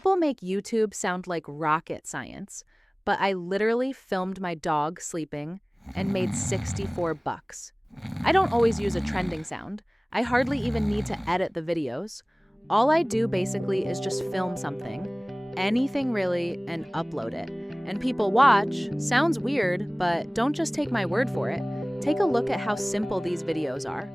People make YouTube sound like rocket science, but I literally filmed my dog sleeping and made 64 bucks. I don't always use a trending sound. I hardly even need to edit the videos. All I do basically is just film something, anything really, and upload it. And people watch. Sounds weird, but don't just take my word for it. Take a look at how simple these videos are.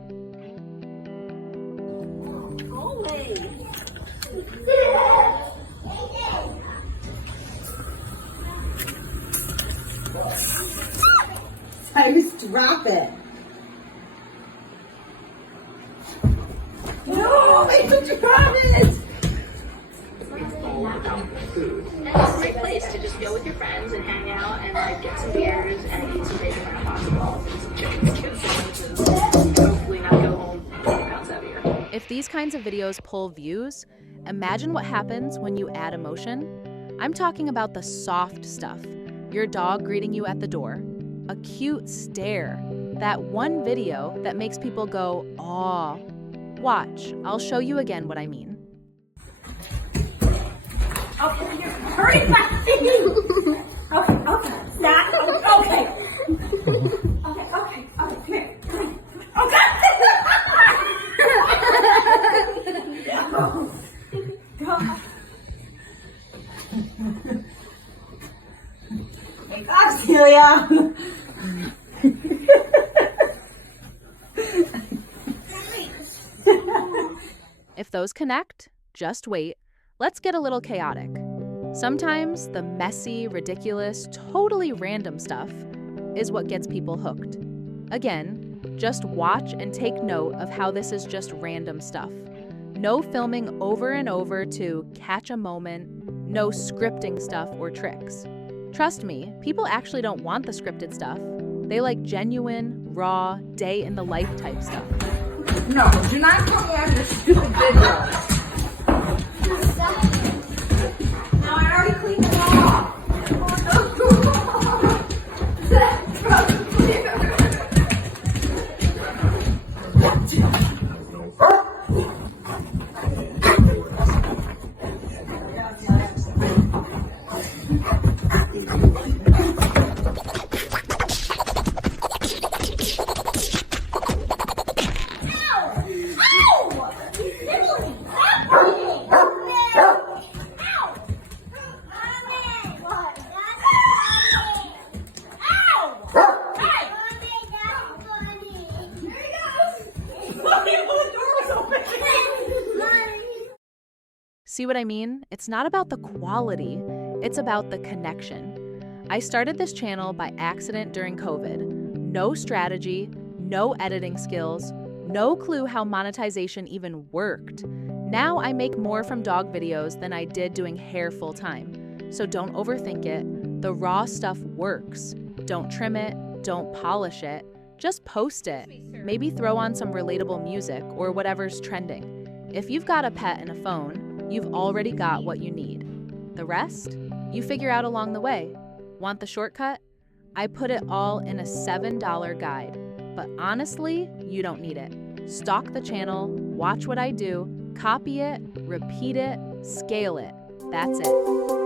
Cyrus, drop it. No, I took your promise. And it's a great place to just go with your friends and hang out and like get some beers and eat some bacon and hot dogs and some chicken sandwiches and hopefully not go home 20 pounds heavier. If these kinds of videos pull views, imagine what happens when you add emotion. I'm talking about the soft stuff. Your dog greeting you at the door, a cute stare, that one video that makes people go, "Aw." Watch, I'll show you again what I mean. Okay, you're hurting my feet. Okay, stop. Okay. Okay, come here. Okay. Go. Wake up, Celia. If those connect, just wait. Let's get a little chaotic. Sometimes the messy, ridiculous, totally random stuff is what gets people hooked. Again, just watch and take note of how this is just random stuff. No filming over and over to catch a moment, no scripting stuff or tricks. Trust me, people actually don't want the scripted stuff. They like genuine, raw, day-in-the-life type stuff. No, do not come on this stupid video. Now I already cleaned it off. See what I mean? It's not about the quality, it's about the connection. I started this channel by accident during COVID. No strategy, no editing skills, no clue how monetization even worked. Now I make more from dog videos than I did doing hair full time. So don't overthink it. The raw stuff works. Don't trim it, don't polish it, just post it. Maybe throw on some relatable music or whatever's trending. If you've got a pet and a phone, you've already got what you need. The rest, you figure out along the way. Want the shortcut? I put it all in a $7 guide. But honestly, you don't need it. Stalk the channel, watch what I do, copy it, repeat it, scale it. That's it.